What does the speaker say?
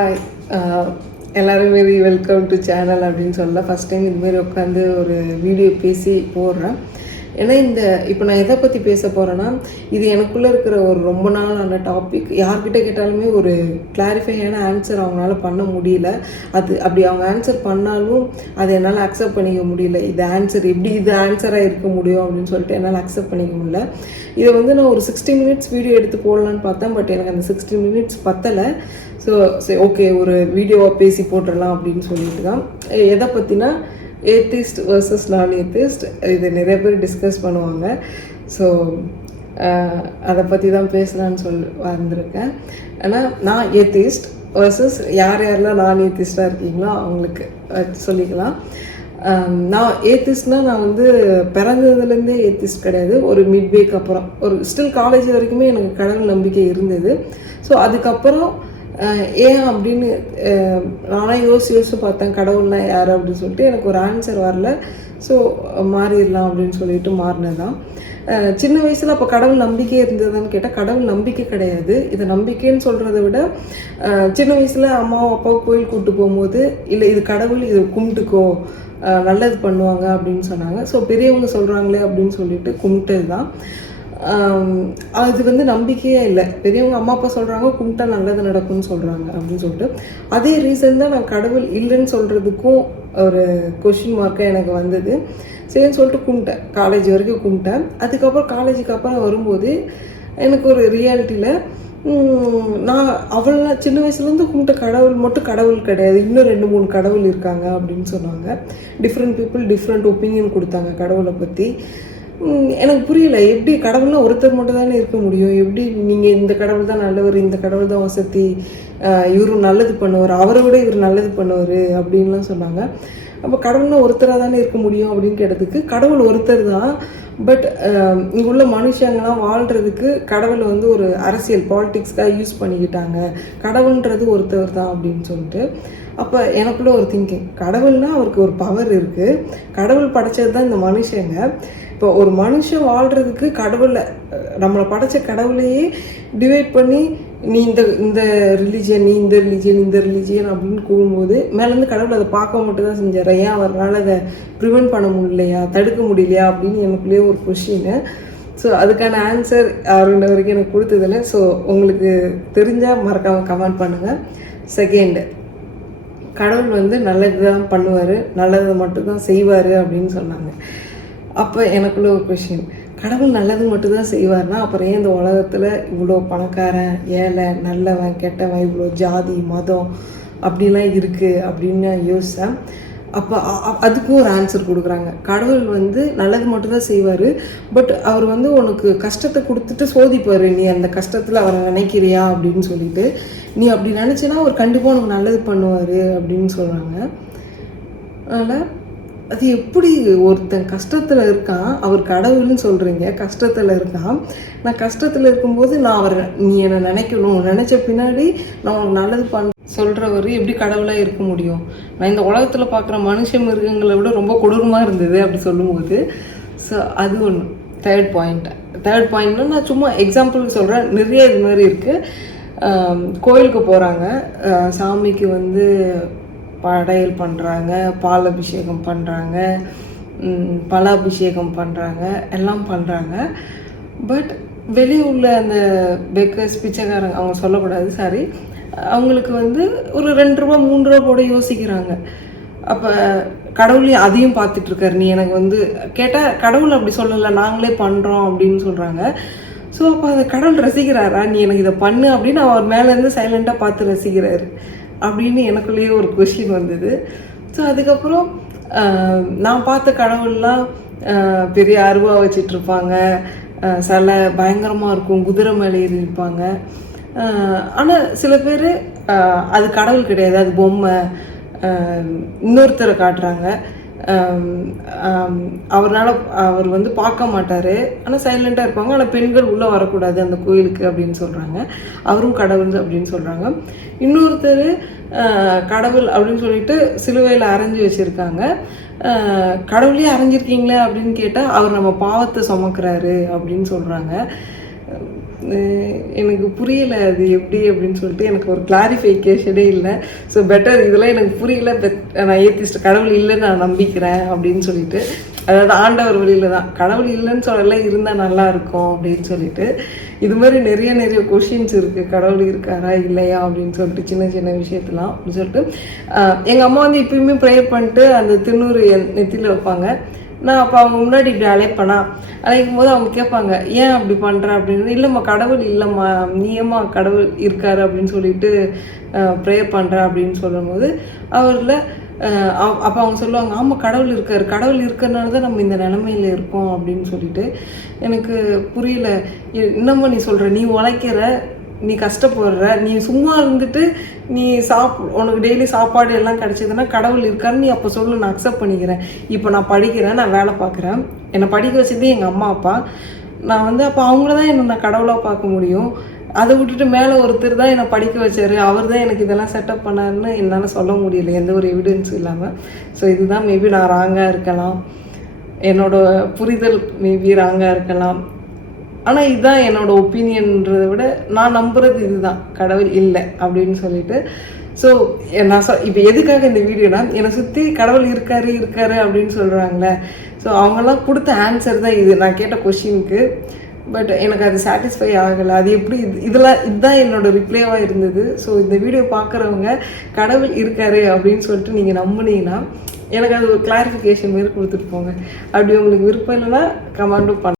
Hi, எல்லோரும் மாரி welcome to channel அப்படின்னு சொல்லலாம். ஃபஸ்ட் டைம் இதுமாரி உட்காந்து ஒரு வீடியோ பேசி போடுறேன். ஏன்னா இப்போ நான் எதை பற்றி பேச போகிறேன்னா, இது எனக்குள்ளே இருக்கிற ஒரு ரொம்ப நாளான டாபிக். யார்கிட்ட கேட்டாலுமே ஒரு கிளாரிஃபையான ஆன்சர் அவங்களால பண்ண முடியல. அப்படி அவங்க ஆன்சர் பண்ணாலும் அதை என்னால் அக்செப்ட் பண்ணிக்க முடியல. இது ஆன்சர் எப்படி இது ஆன்சராக இருக்க முடியும் அப்படின்னு சொல்லிட்டு என்னால் அக்செப்ட் பண்ணிக்க முடியல. இதை நான் ஒரு 60 மினிட்ஸ் வீடியோ எடுத்து போடலான்னு பார்த்தேன். பட் எனக்கு அந்த 60 மினிட்ஸ் பத்தலை. ஸோ சரி, ஓகே, ஒரு வீடியோவாக பேசி போட்டுடலாம் அப்படின்னு சொல்லிட்டு தான். எதை பற்றினா ஏத்திஸ்ட் வர்சஸ் நான் ஏத்திஸ்ட். இதை நிறைய பேர் டிஸ்கஸ் பண்ணுவாங்க. ஸோ அதை பற்றி தான் பேசலான்னு வந்திருக்கேன். ஆனால் நான் ஏத்திஸ்ட் வர்சஸ் யாரெல்லாம் நான் ஏத்திஸ்டாக இருக்கீங்களோ அவங்களுக்கு சொல்லிக்கலாம். நான் ஏத்திஸ்ட்னால் நான் பிறந்ததுலேருந்தே ஏத்திஸ்ட் கிடையாது. ஒரு மிட்வேக்கு அப்புறம் ஒரு ஸ்டில் காலேஜ் வரைக்குமே எனக்கு கடவுள் நம்பிக்கை இருந்தது. ஸோ அதுக்கப்புறம் ஏன் அப்படின்னு நானாக யோசிச்சு பார்த்தேன், கடவுள்னா யார் அப்படின்னு சொல்லிட்டு எனக்கு ஒரு ஆன்சர் வரல. ஸோ மாறிடலாம் அப்படின்னு சொல்லிட்டு மாறினதான். சின்ன வயசில் அப்போ கடவுள் நம்பிக்கை இருந்ததுன்னு கேட்டால் கடவுள் நம்பிக்கை கிடையாது. இதை நம்பிக்கைன்னு சொல்கிறத விட சின்ன வயசில் அம்மாவும் அப்பாவும் கோயில் கூப்பிட்டு போகும்போது இல்லை இது கடவுள், இது கும்பிட்டுக்கோ, நல்லது பண்ணுவாங்க அப்படின்னு சொன்னாங்க. ஸோ பெரியவங்க சொல்கிறாங்களே அப்படின்னு சொல்லிட்டு கும்பிட்டது தான். அது நம்பிக்கையே இல்லை. பெரியவங்க அம்மா அப்பா சொல்கிறாங்க கும்பிட்டா நல்லது நடக்கும்னு சொல்கிறாங்க அப்படின்னு சொல்லிட்டு அதே ரீசன் தான் நான் கடவுள் இல்லைன்னு சொல்கிறதுக்கும் ஒரு கொஷின் மார்க்காக எனக்கு வந்தது. சரின்னு சொல்லிட்டு கும்பிட்டேன். காலேஜ் வரைக்கும் கும்பிட்டேன். அதுக்கப்புறம் காலேஜுக்கு அப்புறம் வரும்போது எனக்கு ஒரு ரியாலிட்டியில் நான் அவள்லாம் சின்ன வயசுலேருந்து கும்பிட்ட கடவுள் மட்டும் கடவுள் கிடையாது, இன்னும் 2-3 கடவுள் இருக்காங்க அப்படின்னு சொன்னாங்க. டிஃப்ரெண்ட் பீப்புள் டிஃப்ரெண்ட் ஒப்பீனியன் கொடுத்தாங்க கடவுளை பற்றி. எனக்கு புரியல, எப்படி கடவுள்லாம் ஒருத்தர் மட்டும் தானே இருக்க முடியும்? எப்படி நீங்கள் இந்த கடவுள் தான் நல்லவர், இந்த கடவுள் தான் வசதி, இவரும் நல்லது பண்ணுவார், அவரை விட இவர் நல்லது பண்ணுவார் அப்படின்லாம் சொன்னாங்க. அப்போ கடவுள்லாம் ஒருத்தராக தானே இருக்க முடியும் அப்படின்னு கேட்டதுக்கு கடவுள் ஒருத்தர் தான். பட் இங்கே உள்ள மனுஷங்கள்லாம் வாழ்கிறதுக்கு கடவுளை ஒரு அரசியல் பாலிட்டிக்ஸ்க்காக யூஸ் பண்ணிக்கிட்டாங்க. கடவுள்ன்றது ஒருத்தர் தான் அப்படின்னு சொல்லிட்டு அப்போ எனக்குள்ள ஒரு திங்கிங், கடவுள்னால் அவருக்கு ஒரு பவர் இருக்குது. கடவுள் படைச்சது தான் இந்த மனுஷங்க. இப்போ ஒரு மனுஷன் வாழ்கிறதுக்கு கடவுளை, நம்மளை படைச்ச கடவுளையே டிவைட் பண்ணி நீ இந்த ரிலீஜியன், நீ இந்த ரிலீஜியன் அப்படின்னு கூறும்போது மேலேருந்து கடவுள் அதை பார்க்க மட்டும் தான் செஞ்சார். ஏன் அவரால் அதை ப்ரிவெண்ட் பண்ண முடியலையா, தடுக்க முடியலையா அப்படின்னு எனக்குள்ளேயே ஒரு கொஷின்னு. ஸோ அதுக்கான ஆன்சர் இன்ன வரைக்கும் எனக்கு கொடுத்ததில்லை. ஸோ உங்களுக்கு தெரிஞ்சால் மறக்காமல் கமெண்ட் பண்ணுங்கள். செகண்ட், கடவுள் நல்லது தான் பண்ணுவார், நல்லதை மட்டும்தான் செய்வார் அப்படின்னு சொன்னாங்க. அப்போ எனக்குள்ள ஒரு கொஷின், கடவுள் நல்லது மட்டும்தான் செய்வார்னா அப்புறம் ஏன் இந்த உலகத்தில் இவ்வளோ பணக்காரன், ஏழை, நல்லவன், கெட்டவன், இவ்வளோ ஜாதி மதம் அப்படிலாம் இருக்குது அப்படின்னு நான் யோசித்தேன். அப்போ அதுக்கும் ஒரு ஆன்சர் கொடுக்குறாங்க. கடவுள் நல்லது மட்டும்தான் செய்வார். பட் அவர் உனக்கு கஷ்டத்தை கொடுத்துட்டு சோதிப்பார், நீ அந்த கஷ்டத்தில் அவரை நினைக்கிறியா அப்படின்னு சொல்லிட்டு. நீ அப்படி நினச்சின்னா அவர் கண்டிப்பாக உனக்கு நல்லது பண்ணுவார் அப்படின்னு சொல்கிறாங்க. அதனால் அது எப்படி ஒருத்தன் கஷ்டத்தில் இருக்கான், அவர் கடவுள்னு சொல்கிறீங்க, கஷ்டத்தில் இருக்கான். நான் கஷ்டத்தில் இருக்கும்போது நீ என்னை நினைக்கணும், நினச்ச பின்னாடி நான் உனக்கு நல்லது சொல்கிறவர் எப்படி கடவுளாக இருக்க முடியும்? நான் இந்த உலகத்தில் பார்க்குற மனுஷ மிருகங்களை விட ரொம்ப கொடூரமாக இருந்தது அப்படி சொல்லும்போது. ஸோ அது ஒன்று. தேர்ட் பாயிண்ட்னா நான் சும்மா எக்ஸாம்பிளுக்கு சொல்கிறேன், நிறைய இது மாதிரி இருக்குது. கோயிலுக்கு போகிறாங்க, சாமிக்கு படையல் பண்ணுறாங்க, பால் அபிஷேகம் பண்ணுறாங்க, பலாபிஷேகம் பண்ணுறாங்க, எல்லாம் பண்ணுறாங்க. பட் வெளியுள்ள அந்த பேக்கர்ஸ், பிச்சைக்காரங்க, அவங்க சொல்லக்கூடாது, சாரி, அவங்களுக்கு ஒரு 2 ரூபா 3 ரூபா போட யோசிக்கிறாங்க. அப்போ கடவுளையும் அதையும் பார்த்துட்ருக்காரு. நீ எனக்கு கேட்டால் கடவுள் அப்படி சொல்லலை, நாங்களே பண்ணுறோம் அப்படின்னு சொல்கிறாங்க. ஸோ அப்போ அதை கடவுள் ரசிக்கிறாரா? நீ எனக்கு இதை பண்ணு அப்படின்னு அவர் மேலேருந்து சைலண்ட்டாக பார்த்து ரசிக்கிறாரு அப்படின்னு எனக்குள்ளேயே ஒரு கொஷின் வந்தது. ஸோ அதுக்கப்புறம் நான் பார்த்த கடவுள்லாம் பெரிய அருவா வச்சிட்ருப்பாங்க, சிலை பயங்கரமாக இருக்கும், குதிரை மேலே ஏறி இருப்பாங்க. ஆனால் சில பேர் அது கடவுள் கிடையாது, அது பொம்மை, இன்னொருத்தரை காட்டுறாங்க. அவர் பார்க்க மாட்டார், ஆனால் சைலண்ட்டாக இருப்பாங்க. ஆனால் பெண்கள் உள்ளே வரக்கூடாது அந்த கோயிலுக்கு அப்படின்னு சொல்கிறாங்க. அவரும் கடவுள் அப்படின்னு சொல்கிறாங்க. இன்னொருத்தர் கடவுள் அப்படின்னு சொல்லிட்டு சிலுவையில் அரைஞ்சி வச்சுருக்காங்க. கடவுளையே அரைஞ்சிருக்கீங்களே அப்படின்னு கேட்டால் அவர் நம்ம பாவத்தை சுமக்கிறாரு அப்படின்னு சொல்கிறாங்க. எனக்கு புரியலை அது எப்படி அப்படின்னு சொல்லிட்டு எனக்கு ஒரு கிளாரிஃபிகேஷனே இல்லை. ஸோ பெட்டர் இதெல்லாம் எனக்கு புரியல, நான் ஏத்திஸ்ட், கடவுள் இல்லைன்னு நான் நம்பிக்கிறேன் அப்படின்னு சொல்லிட்டு, அதாவது ஆண்டவர் வழியில் தான், கடவுள் இல்லைன்னு சொல்லலை, இருந்தால் நல்லா இருக்கும் அப்படின்னு சொல்லிட்டு. இது மாதிரி நிறைய கொஷின்ஸ் இருக்குது, கடவுள் இருக்காரா இல்லையா அப்படின்னு சொல்லிட்டு, சின்ன சின்ன விஷயத்தெலாம் அப்படின்னு சொல்லிட்டு. எங்கள் அம்மா வந்து இப்பயுமே ப்ரேயர் பண்ணிட்டு அந்த திருநூறு நெத்தியில் வைப்பாங்க. நான் அப்போ அவங்க முன்னாடி இப்படி அழைப்பேனா, அழைக்கும் போது அவங்க கேட்பாங்க ஏன் அப்படி பண்ணுற அப்படின்னு. இல்லைம்மா கடவுள் இல்லைம்மா, நீயம்மா கடவுள் இருக்காரு அப்படின்னு சொல்லிட்டு ப்ரேயர் பண்ணுற அப்படின்னு சொல்லும்போது அவரில் அப்போ அவங்க சொல்லுவாங்க ஆமாம் கடவுள் இருக்கார், கடவுள் இருக்கிறனால தான் நம்ம இந்த நிலமையில இருக்கோம் அப்படின்னு சொல்லிட்டு. எனக்கு புரியல, என்னம்மா நீ சொல்கிற, நீ உழைக்கிற, நீ கஷ்டப்படுற, நீ சும்மா இருந்துட்டு நீ உனக்கு டெய்லி சாப்பாடு எல்லாம் கிடச்சிதுன்னா கடவுள் இருக்காருன்னு நீ அப்போ சொல்லு, நான் அக்செப்ட் பண்ணிக்கிறேன். இப்போ நான் படிக்கிறேன், நான் வேலை பார்க்குறேன், என்னை படிக்க வச்சதே எங்கள் அம்மா அப்பா. நான் வந்து அப்போ அவங்கள தான் என்னை நான் கடவுளாக பார்க்க முடியும். அதை விட்டுட்டு மேலே ஒருத்தர் தான் என்னை படிக்க வச்சார், அவர் தான் எனக்கு இதெல்லாம் செட்டப் பண்ணாருன்னு என்னால் சொல்ல முடியல, எந்த ஒரு எவிடன்ஸும் இல்லாமல். ஸோ இதுதான் மேபி நான் ராங்காக இருக்கலாம், என்னோடய புரிதல் மேபி ராங்காக இருக்கலாம். ஆனால் இதுதான் என்னோட ஒப்பீனியன்றதை விட நான் நம்புறது இதுதான், கடவுள் இல்லை அப்படின்னு சொல்லிட்டு. ஸோ நான் இப்போ எதுக்காக இந்த வீடியோனா, என்னை சுற்றி கடவுள் இருக்காரு அப்படின்னு சொல்கிறாங்களே, ஸோ அவங்கெல்லாம் கொடுத்த ஆன்சர் தான் இது, நான் கேட்ட கொஷினுக்கு. பட் எனக்கு அது சாட்டிஸ்ஃபை ஆகலை. அது எப்படி இதுதான் என்னோடய ரிப்ளைவாக இருந்தது. ஸோ இந்த வீடியோ பார்க்குறவங்க கடவுள் இருக்காரு அப்படின்னு சொல்லிட்டு நீங்கள் நம்புனீங்கன்னா எனக்கு அது ஒரு கிளாரிஃபிகேஷன் மாரி கொடுத்துட்டு போங்க. அப்படி உங்களுக்கு விருப்பம் இல்லைன்னா கமெண்ட்டும் பண்ண.